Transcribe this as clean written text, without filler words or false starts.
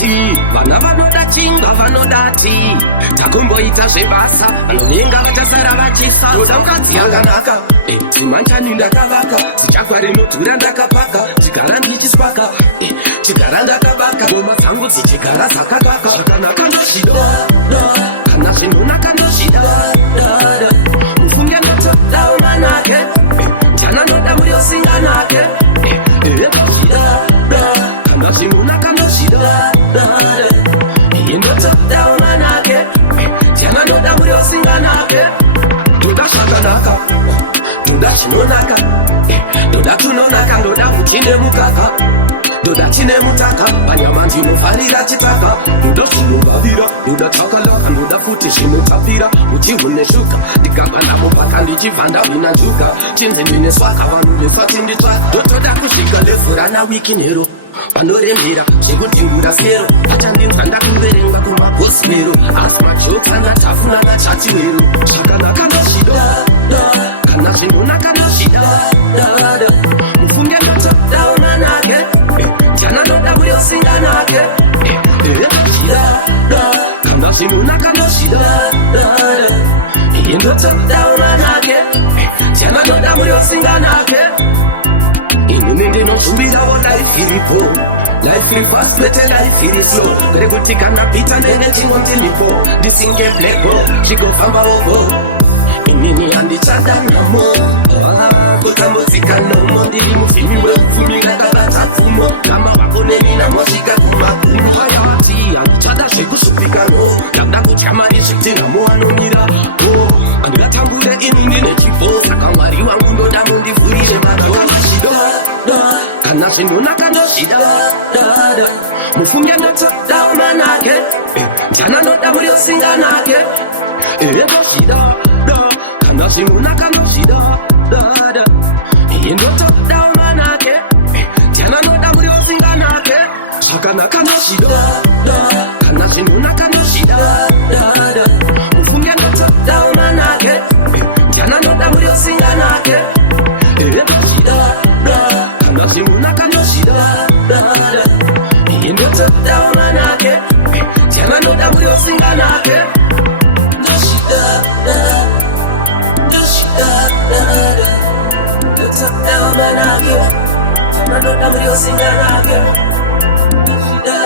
vanodati vana vanodati vanodati takumboita zvebasa vanovenga vachasara vachisa ndoda mukadzi yakanaka dzimanjani ndakavaka dzichagwa rinodhura ndakapaka chigara ndichiswaka chigara ndakabaka ngoma dzangu dzichigara dzakakaka zvakanaka ndozvida kana zvinonaka ndozvida mufunge ndotodawo manake jana ndoda muri osinganake kana zvinonaka ndozvida ndotodawo manake jana ndoda muri osinganake ndoda zvakanaka ndoda zvinonaka ndoda tunonaka ndoda kutine mukaka ndoda tine mutaka panyama ndinofarira chitaka ndoda zvinobvavira ndoda takalaka ndoda kuti zvinotapira uti une shuka ndikamba namupaka ndichibva ndavina njuka chinzi ndine swaka vanhu veswati nditsvaka ndotoda kusvika levhura nawiki nero panorembera zvekudhingura sero achandinzwa ndakuverengwa kumagospero asi majoka ndatafuna ngachati wero zvakanaka ndozvida kana zvinonaka ndozvida mufunge ndotodawo manake jana ndoda muri osinganake kana zvinonaka ndozvida ndotodawo manake jana ndoda muri osinganake inini ndinozvumirawo life iripo life iri fast bete life iri slow kuri kuti kana pita ndenge chingo ndilipo ndisinge blackbo zvigofambawogo inini handichada namo kutambudzika nomo ndiri mufimi weupfumi ngakabata pfumo kama wako neni namosvika kumagumo ayati handichada zvekusvupikano ndakuda kutya mari zvitiramo anomira handingatambure inini nechifo saka mwari wangu ndoda mundivhurire madoashida kana zvinonaka ndozvida mufunge ndotodawo manake jana ndoda muri osinganake ndozvida kana zvinonaka ndozvida ndotodawo manake jana ndoda muri osinganake zvakanaka ndozvida kana zvinonaka ndozvida mufunge ndotodawo manake jana ndoda muri osinganake ndozvida kana zvinonaka ndozvida ndotodawo manake jana ndoda muri osinganake ndozvida ndotodawo manake jana ndoda muri osinganake ndozvida